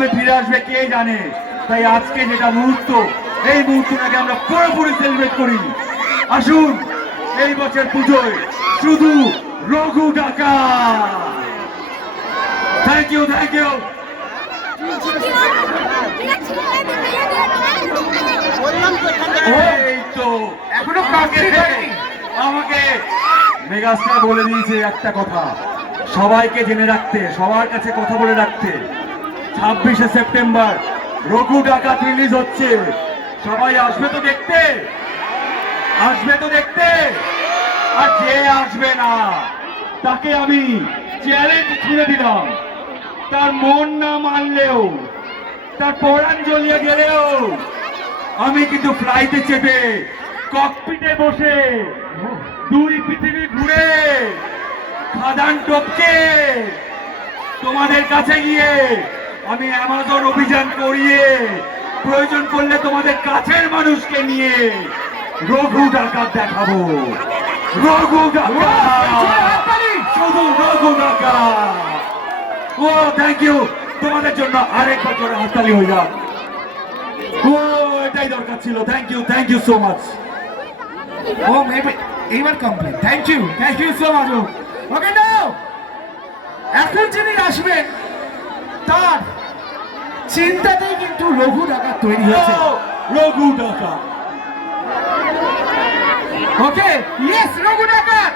ফিরে আসবে কে জানে। তাই আজকে যেটা মুহূর্ত, এই মুহূর্তটাকে আমরা পুরোপুরি সেলিব্রেট করি। আসুন এই বছর পুজোয় শুধু রঘু ডাকা। Thank you, thank you. এই তো এখনো আমাকে মেগাস্টার বলে দিয়েছে একটা কথা, সবাইকে জেনে রাখতে, সবার কাছে কথা বলে রাখতে। 26শে সেপ্টেম্বর রঘু ডাকাত রিলিজ হচ্ছে। সবাই আসবে তো দেখতে, আসবে তো দেখতে। আর যে আসবে না তাকে আমি চ্যালেঞ্জ ছুড়ে দিলাম, তার মন না মানলেও, তার পরাণ জ্বলিয়ে গেলেও আমি কিন্তু ফ্লাইটে চেপে ককপিটে বসে দুই পৃথিবী ঘুরে খাদান টপকে তোমাদের কাছে গিয়ে আমি অ্যামাজন অভিযান করিয়ে প্রয়োজন করলে তোমাদের কাছের মানুষকে নিয়ে রঘু ডাকাত দেখাবো। রঘু ডাকাত, শুধু রঘু ডাকাত। ও থ্যাংক ইউ, তোমাদের জন্য আরেক বছর হাততালি হয়ে যাক। ও এটাই দরকার ছিল। Thank you so much. ও মেবি এইবার complete. Thank you so much. Okay now, এখন যিনি আসবেন তার চিন্তাতেই কিন্তু রঘু ডাকাত তৈরি হয়েছে। রঘু ডাকাত। ওকে, ইয়েস, রঘু ডাকাত।